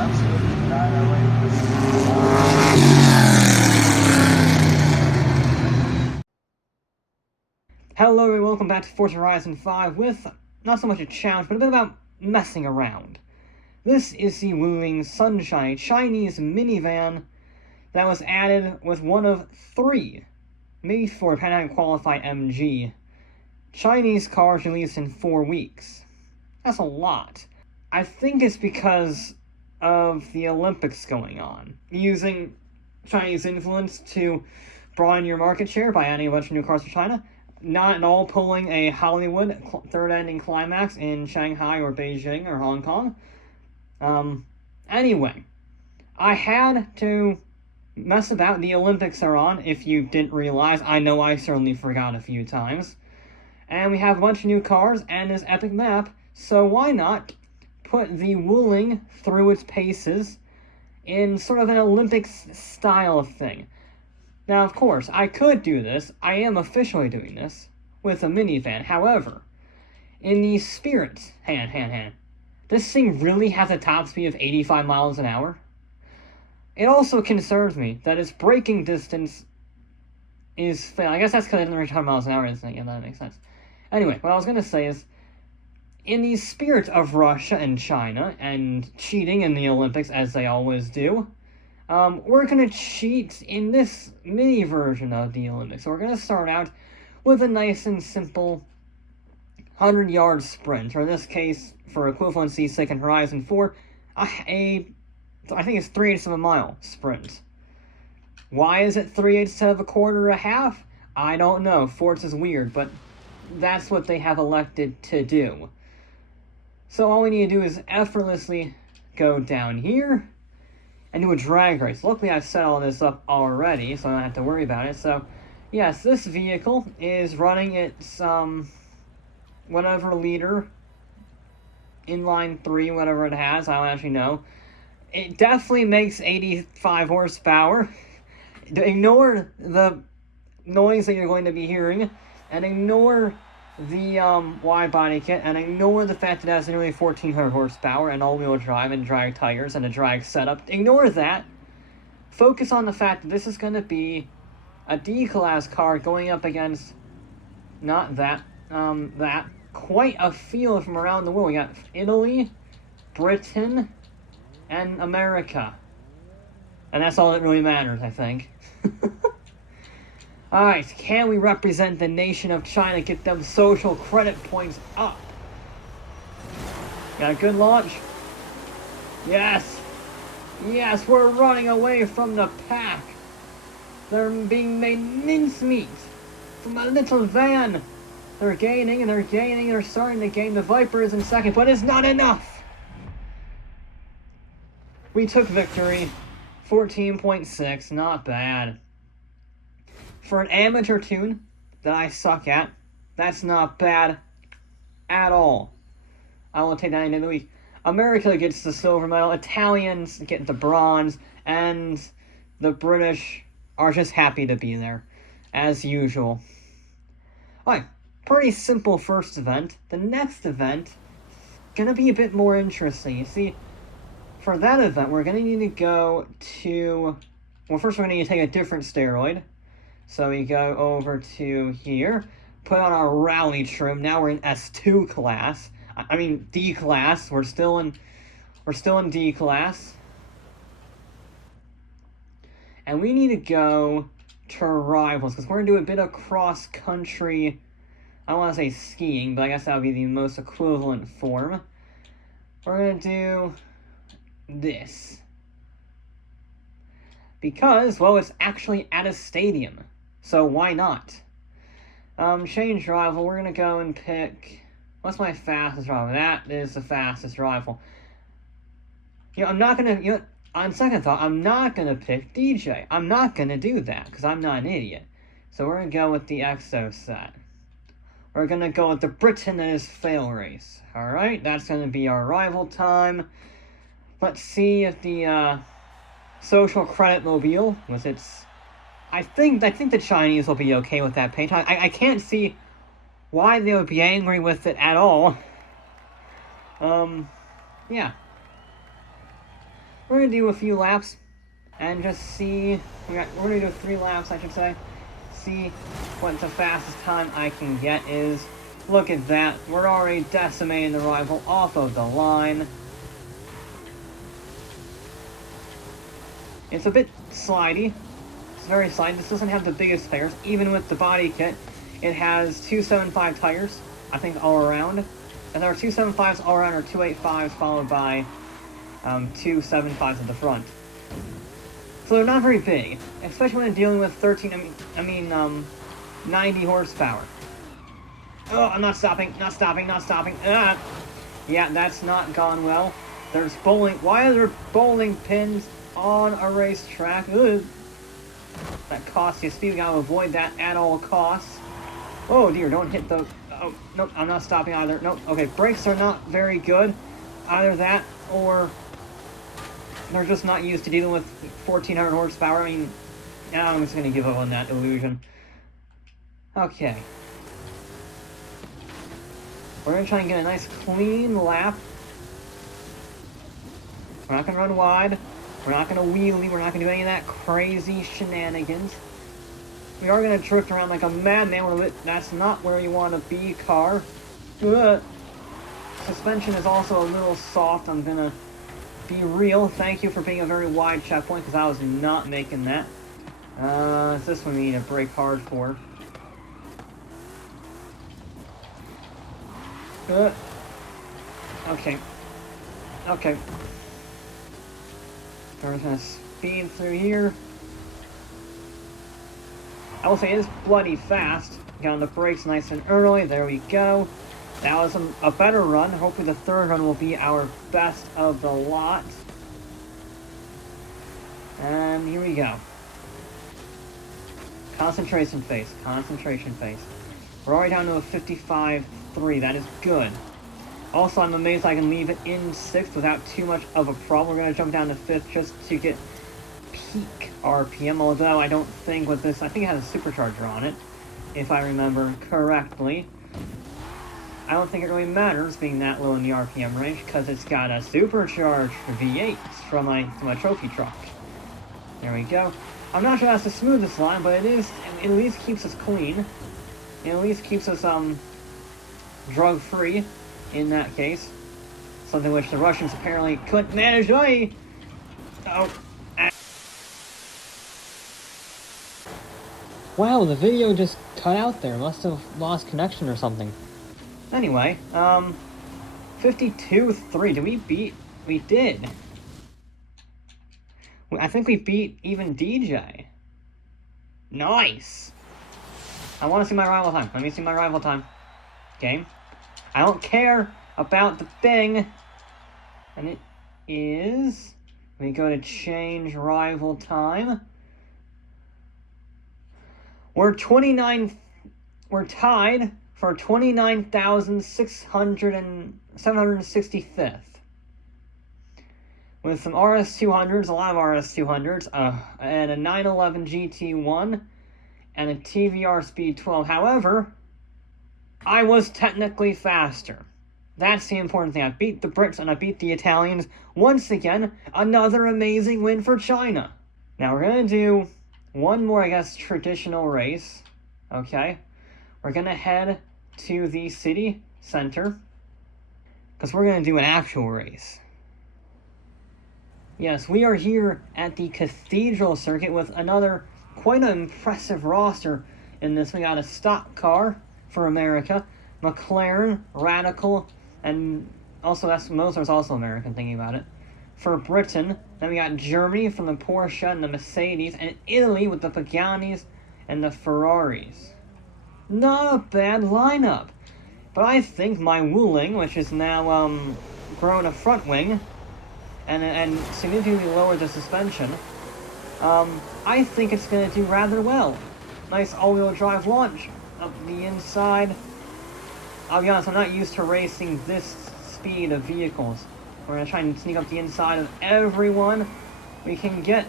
absolutely annihilate. Hello and welcome back to Forza Horizon 5 with not so much a challenge, but a bit about messing around. This is the Wuling Sunshine, a Chinese minivan that was added with one of 3, maybe 4, depending on qualified MG, Chinese cars released in 4 weeks. That's a lot. I think it's because of the Olympics going on, using Chinese influence to broaden your market share by adding a bunch of new cars to China. Not at all pulling a Hollywood third-ending climax in Shanghai or Beijing or Hong Kong. Anyway, I had to mess about. The Olympics are on, if you didn't realize. I know I certainly forgot a few times. And we have a bunch of new cars and this epic map, so why not put the Wuling through its paces in sort of an Olympics style thing. Now, of course, I could do this. I am officially doing this with a minivan. However, in the spirit, this thing really has a top speed of 85 miles an hour. It also concerns me that its braking distance is, I guess that's because it doesn't reach 100 miles an hour, isn't it? Yeah, that makes sense. Anyway, what I was going to say is, in the spirit of Russia and China, and cheating in the Olympics, as they always do, we're going to cheat in this mini version of the Olympics. So we're going to start out with a nice and simple 100-yard sprint, or in this case, for equivalency's sake in Horizon 4, I think it's 3/8 of a mile sprint. Why is it 3/8 instead of a quarter or a half? I don't know. Forza's weird, but that's what they have elected to do. So all we need to do is effortlessly go down here and do a drag race. Luckily, I've set all this up already, so I don't have to worry about it. So, yes, this vehicle is running its, whatever liter, inline 3, whatever it has, I don't actually know. It definitely makes 85 horsepower. Ignore the noise that you're going to be hearing, and ignore the wide body kit, and ignore the fact that it has nearly 1400 horsepower and all-wheel drive and drag tires and a drag setup. Ignore that. Focus on the fact that this is going to be a D-class car going up against, not that, quite a field from around the world. We got Italy, Britain, and America. And that's all that really matters, I think. Alright, can we represent the nation of China, get them social credit points up? Got a good launch? Yes! Yes, we're running away from the pack! They're being made mincemeat from a little van! They're gaining, and they're gaining, and they're starting to gain. The Viper is in second, but it's not enough! We took victory. 14.6, not bad. For an amateur tune that I suck at, that's not bad at all. I will take that into the week. America gets the silver medal, Italians get the bronze, and the British are just happy to be there, as usual. Alright, pretty simple first event. The next event, gonna be a bit more interesting. You see, for that event, we're gonna need to go to, well, first we're gonna need to take a different steroid. So we go over to here, put on our rally trim. Now we're in S2 class. I mean D class. We're still in D class. And we need to go to rivals because we're gonna do a bit of cross country. I don't want to say skiing, but I guess that would be the most equivalent form. We're gonna do this because, well, it's actually at a stadium. So why not? Change rival, we're gonna go and pick, what's my fastest rival? That is the fastest rival. You know, I'm not gonna, on second thought, I'm not gonna pick DJ. I'm not gonna do that, because I'm not an idiot. So we're gonna go with the Exo set. We're gonna go with the Britain and his fail race. Alright, that's gonna be our rival time. Let's see if the, social credit mobile, with its, I think the Chinese will be okay with that paint. I can't see why they would be angry with it at all. Yeah. we're gonna do a few laps and just see. We're gonna do 3 laps, I should say. See what the fastest time I can get is. Look at that. We're already decimating the rival off of the line. It's a bit slidey. It's very slidey. This doesn't have the biggest tires. Even with the body kit, it has 275 tires, I think, all around. And there are 275s all around, or 285s, followed by 275s at the front. So they're not very big, especially when dealing with 90 horsepower. Oh, I'm not stopping. Ah! Yeah, that's not gone well. There's bowling. Why are there bowling pins on a racetrack? Ugh. That costs you speed. We gotta avoid that at all costs. Oh dear, don't hit the... Oh, nope, I'm not stopping either. Nope, okay, brakes are not very good. Either that, or they're just not used to dealing with 1,400 horsepower. I mean, I'm just gonna give up on that illusion. Okay. We're gonna try and get a nice clean lap. We're not gonna run wide. We're not gonna wheelie. We're not gonna do any of that crazy shenanigans. We are gonna drift around like a madman a little bit. That's not where you want to be, car. Ugh. Suspension is also a little soft. I'm gonna be real. Thank you for being a very wide checkpoint, because I was not making that. It's this one we need to brake hard for. Okay. Okay. We're gonna speed through here. I will say it is bloody fast. Got on the brakes nice and early. There we go. That was a better run. Hopefully the third run will be our best of the lot. And here we go. Concentration phase. Concentration phase. We're already down to a 55.3. That is good. Also, I'm amazed I can leave it in 6th without too much of a problem. We're going to jump down to 5th just to get peak RPM, although I don't think with this... I think it has a supercharger on it, if I remember correctly. I don't think it really matters being that low in the RPM range, because it's got a supercharged V8 from my trophy truck. There we go. I'm not sure that's the smoothest line, but it at least keeps us clean. It at least keeps us drug-free in that case. Something which the Russians apparently couldn't manage. Oh. Wow, the video just cut out there. Must have lost connection or something. Anyway, 52.3. Did we beat? We did. I think we beat even DJ. Nice. I want to see my rival time. Let me see my rival time. Game. I don't care about the thing. And it is... We go to change rival time. We're tied for 29,765th. With some RS200s, a lot of RS200s, and a 911 GT1, and a TVR Speed 12. However, I was technically faster. That's the important thing. I beat the Brits and I beat the Italians. Once again, another amazing win for China. Now we're going to do one more, I guess, traditional race. Okay. We're going to head to the city center, because we're going to do an actual race. Yes, we are here at the Cathedral Circuit with another quite an impressive roster in this. We got a stock car for America, McLaren, Radical, and also Mozart's also American, thinking about it. For Britain, then we got Germany from the Porsche and the Mercedes, and Italy with the Paganis and the Ferraris. Not a bad lineup, but I think my Wuling, which is now grown a front wing, and significantly lowered the suspension, I think it's going to do rather well. Nice all-wheel drive launch up the inside. I'll be honest, I'm not used to racing this speed of vehicles. We're going to try and sneak up the inside of everyone we can get.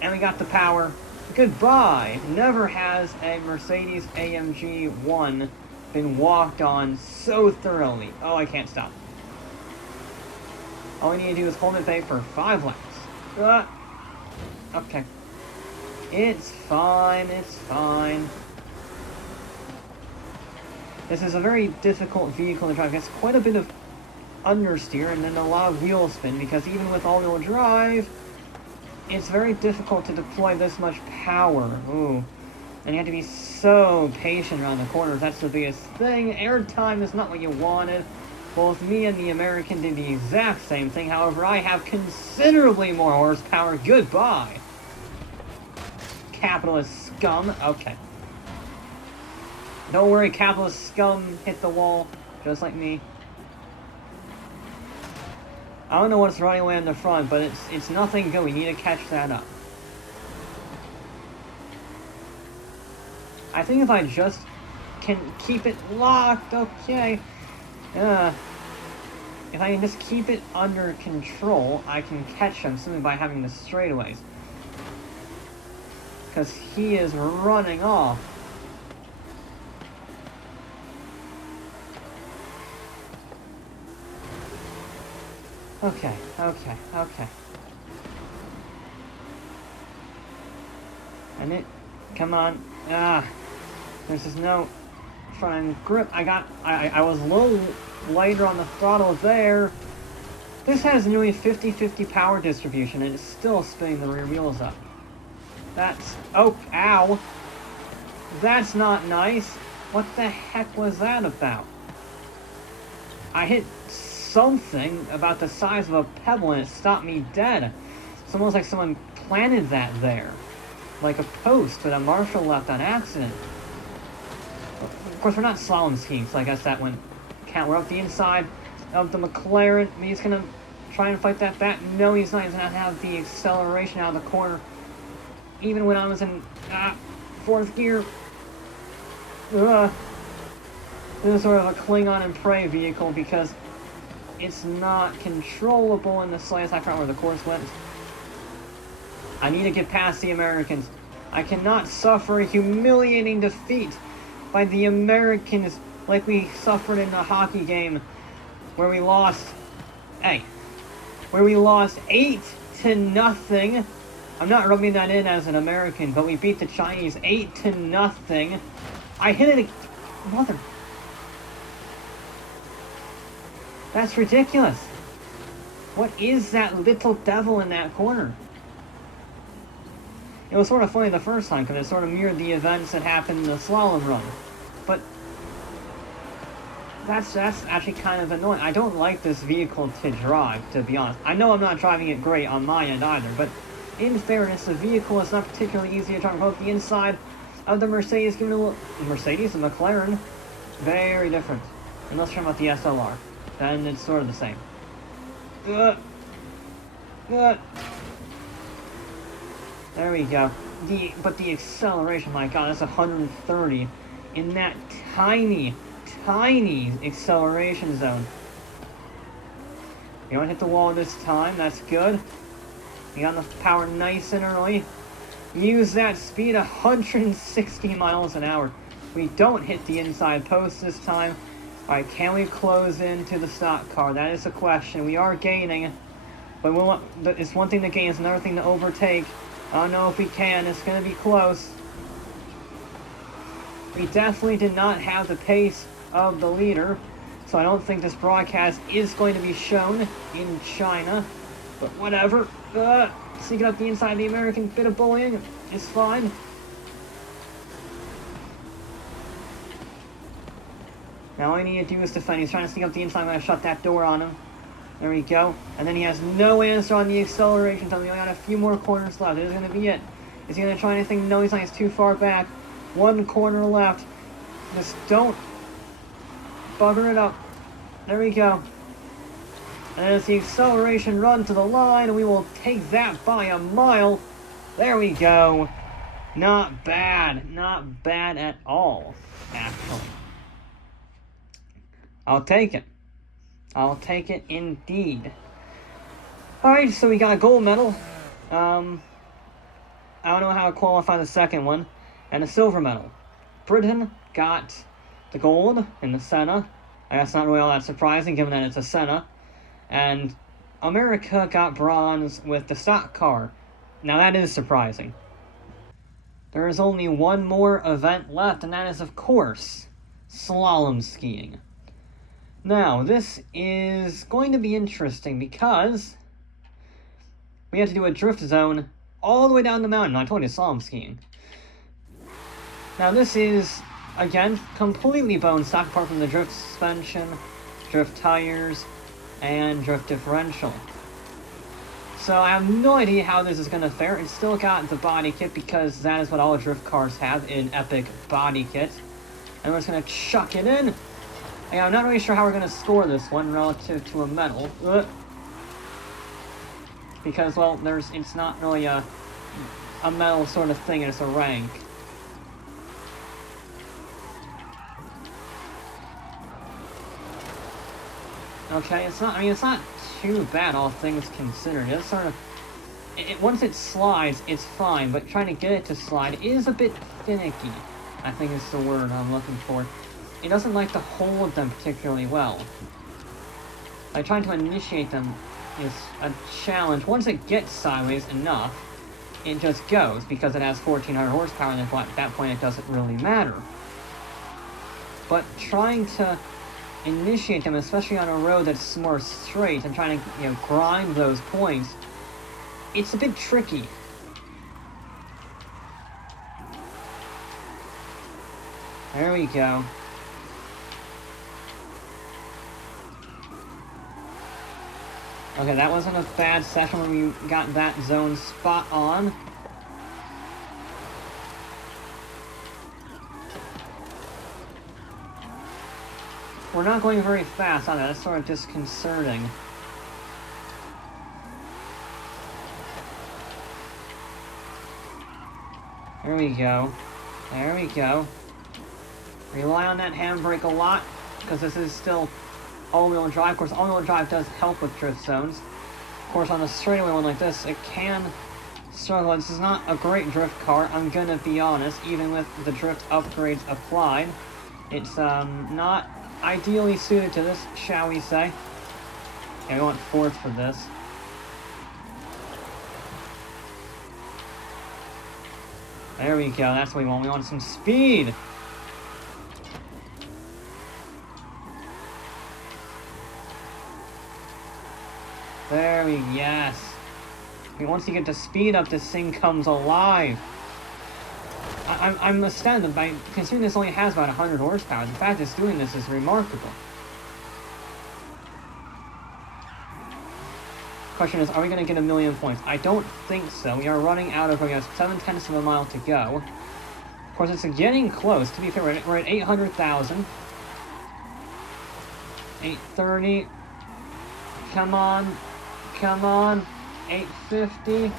And we got the power. Goodbye! Never has a Mercedes AMG 1 been walked on so thoroughly. Oh, I can't stop. All we need to do is hold it back for 5 laps. Okay. It's fine, it's fine. This is a very difficult vehicle to drive. It's quite a bit of understeer and then a lot of wheel spin, because even with all-wheel drive, it's very difficult to deploy this much power. Ooh. And you have to be so patient around the corners. That's the biggest thing. Airtime is not what you wanted. Both me and the American did the exact same thing. However, I have considerably more horsepower. Goodbye. Capitalist scum. Okay. Don't worry, capitalist scum hit the wall, just like me. I don't know what's running away in the front, but it's nothing good. We need to catch that up. I think if I just can keep it locked, okay. If I can just keep it under control, I can catch him simply by having the straightaways. Because he is running off. Okay. And it, come on. There's just no front end grip. I was a little lighter on the throttle there. This has nearly 50-50 power distribution and it's still spinning the rear wheels up. That's, oh, ow. That's not nice. What the heck was that about? I hit something about the size of a pebble and it stopped me dead. It's almost like someone planted that there. Like a post that a marshal left on accident. Of course, we're not slalom skiing, so I guess that wouldn't count. We're up the inside of the McLaren. He's going to try and fight that back. No, he's not. He's going to have the acceleration out of the corner. Even when I was in 4th gear. This is sort of a Klingon and prey vehicle because it's not controllable in the slightest. I forgot where the course went. I need to get past the Americans. I cannot suffer a humiliating defeat by the Americans like we suffered in the hockey game where we lost, where we lost 8-0. I'm not rubbing that in as an American, but we beat the Chinese 8-0. I hit it, mother. That's ridiculous. What is that little devil in that corner? It was sort of funny the first time, because it sort of mirrored the events that happened in the slalom run. But that's actually kind of annoying. I don't like this vehicle to drive, to be honest. I know I'm not driving it great on my end either, but in fairness, the vehicle is not particularly easy to drive. Both the inside of the Mercedes, the McLaren, very different. And let's talk about the SLR. Then it's sort of the same. There we go. But the acceleration, my god, that's 130 in that tiny acceleration zone. You don't hit the wall this time, that's good. You got enough power nice and early. Use that speed, 160 miles an hour. We don't hit the inside post this time. Alright, can we close into the stock car? That is the question. We are gaining, but it's one thing to gain, it's another thing to overtake. I don't know if we can. It's going to be close. We definitely did not have the pace of the leader, so I don't think this broadcast is going to be shown in China. But whatever. Sneaking up the inside of the American, bit of bullying. It's fine. Now all I need to do is defend. He's trying to sneak up the inside. I'm going to shut that door on him. There we go. And then he has no answer on the acceleration. We only got a few more corners left. This is going to be it. Is he going to try anything? No, he's not. He's too far back. One corner left. Just don't bugger it up. There we go. And as the acceleration run to the line, we will take that by a mile. There we go. Not bad. Not bad at all, actually. I'll take it. I'll take it indeed. Alright, so we got a gold medal. I don't know how to qualify the second one. And a silver medal. Britain got the gold in the Senna. That's not really all that surprising given that it's a Senna. And America got bronze with the stock car. Now that is surprising. There is only one more event left, and that is, of course, slalom skiing. Now, this is going to be interesting because we have to do a drift zone all the way down the mountain. I told you, slalom skiing. Now, this is, again, completely bone stock apart from the drift suspension, drift tires, and drift differential. So I have no idea how this is going to fare. It's still got the body kit because that is what all drift cars have, an epic body kit. And we're just going to chuck it in. And I'm not really sure how we're going to score this one relative to a medal. Because, well, it's not really a medal sort of thing, it's a rank. Okay, it's not too bad, all things considered. It's sort of, once it slides, it's fine, but trying to get it to slide is a bit finicky, I think is the word I'm looking for. It doesn't like to hold them particularly well. Like, trying to initiate them is a challenge. Once it gets sideways enough, it just goes, because it has 1,400 horsepower, and at that point it doesn't really matter. But trying to initiate them, especially on a road that's more straight, and trying to, grind those points, it's a bit tricky. There we go. Okay, that wasn't a bad session when we got that zone spot on. We're not going very fast on that. That's sort of disconcerting. There we go. There we go. Rely on that handbrake a lot, because this is still all-wheel drive. Of course, all-wheel drive does help with drift zones. Of course, on a straightaway one like this, it can struggle. This is not a great drift car, I'm gonna be honest, even with the drift upgrades applied. It's not ideally suited to this, shall we say. Okay, we want fourth for this. There we go, that's what we want. We want some speed! There we, yes. I mean, once you get the speed up, this thing comes alive. I'm astounded by, considering this only has about 100 horsepower, the fact it's doing this is remarkable. Question is, are we going to get 1,000,000 points? I don't think so. We are running out of, we have 7/10 of a mile to go. Of course, it's getting close. To be fair, we're at 800,000. 830. Come on. Come on. 850.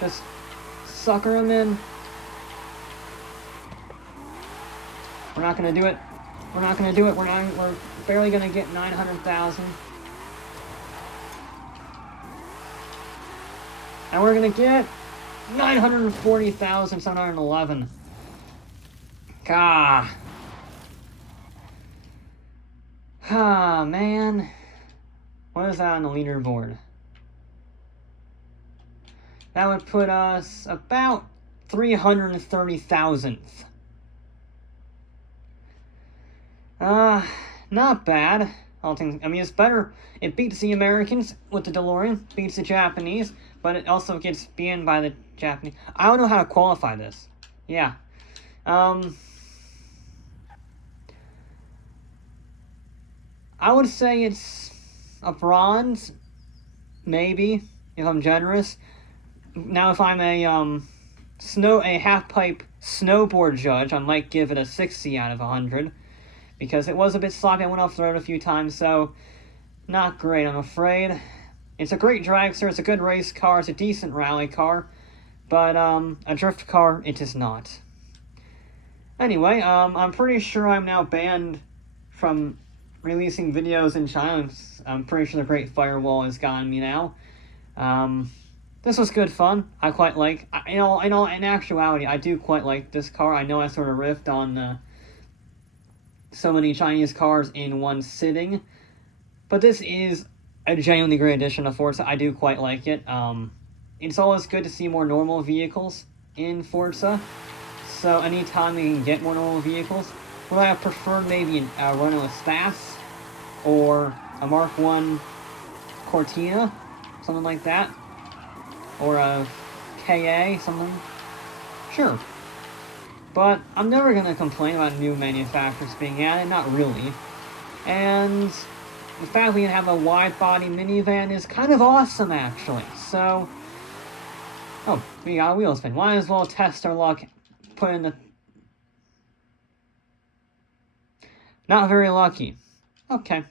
Just sucker him in. We're not gonna do it. We're not gonna do it. We're barely gonna get 900,000. And we're gonna get 940,711. Gah. Ah, man. What is that on the leaderboard? That would put us about 330,000th. Not bad. All things, I mean, it's better. It beats the Americans with the DeLorean, beats the Japanese, but it also gets beaten by the Japanese. I don't know how to qualify this. Yeah. I would say it's a bronze, maybe, if I'm generous. Now, if I'm a half-pipe snowboard judge, I might give it a 60 out of 100, because it was a bit sloppy. I went off the road a few times, so not great, I'm afraid. It's a great dragster, it's a good race car, it's a decent rally car, but a drift car, it is not. Anyway, I'm pretty sure I'm now banned from releasing videos in China. I'm pretty sure the Great Firewall has gotten me now. This was good fun. I quite like, in actuality, I do quite like this car. I know I sort of riffed on so many Chinese cars in one sitting, But this is a genuinely great addition to Forza. I do quite like it. It's always good to see more normal vehicles in Forza. So anytime we can get more normal vehicles, would I have preferred maybe a Renault Stas or a Mark 1 Cortina, something like that, or a KA, something? Sure. But I'm never going to complain about new manufacturers being added, not really. And the fact we can have a wide-body minivan is kind of awesome, actually. So, oh, we got a wheel spin. Might as well test our luck, put in the... Not very lucky. Okay.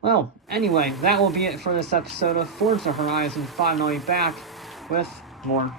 Well, anyway, that will be it for this episode of Forza Horizon 5, and I'll be back with more